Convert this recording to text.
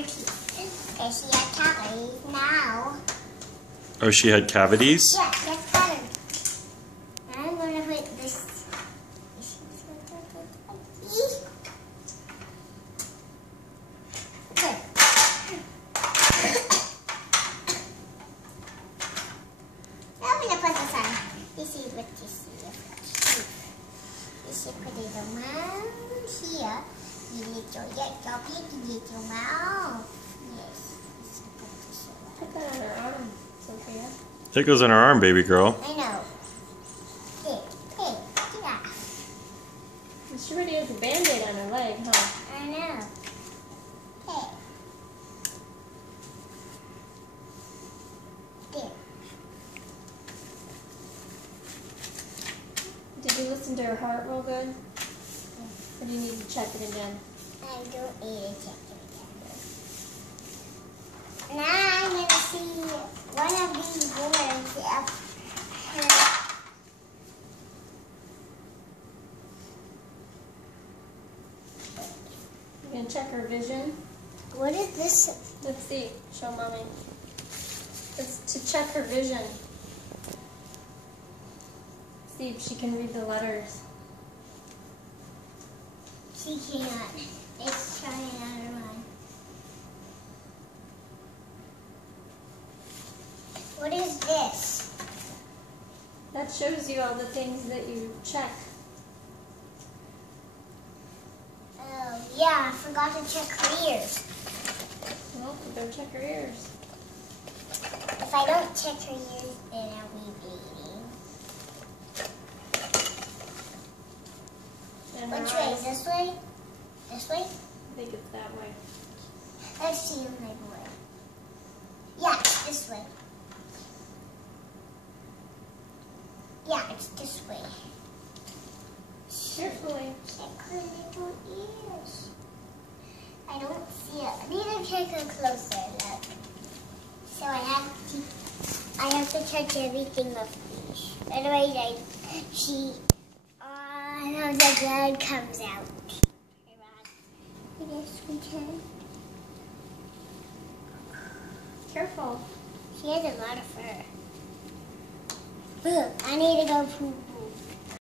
her teeth. Because she had cavities now. Oh, she had cavities? Yeah, that's better. I'm going to put this. Good. Now I'm going to put this on. You see what you see. You should put it around here. You need to get your pinky in your mouth. Yes. You should put this around. Put that on her arm, Sophia. Tickles on her arm, baby girl. I know. Hey, get off. She already has a band-aid on her leg, huh? I know. Hey. There. Did you listen to her heart real good? Or do you need to check it again? I don't need to check it again. Now I'm going to see one of these words up her. You gonna check her vision? What is this? Let's see. Show mommy. It's to check her vision. See if she can read the letters. She cannot. It's trying out her mind. What is this? That shows you all the things that you check. Oh, yeah, I forgot to check her ears. Well, go check her ears. If I don't check her ears, then I'll be bleeding. And her Which way? eyes. This way? This way? I think it's that way. Let's see, my boy. Yeah, it's this way. Yeah, it's this way. Carefully. Check her little ears. I don't see it. I need to check her closer. Look. So I have to touch everything of these. Otherwise, the blood comes out. Yes, we can. Careful. She has a lot of fur. Look, I need to go poo-poo.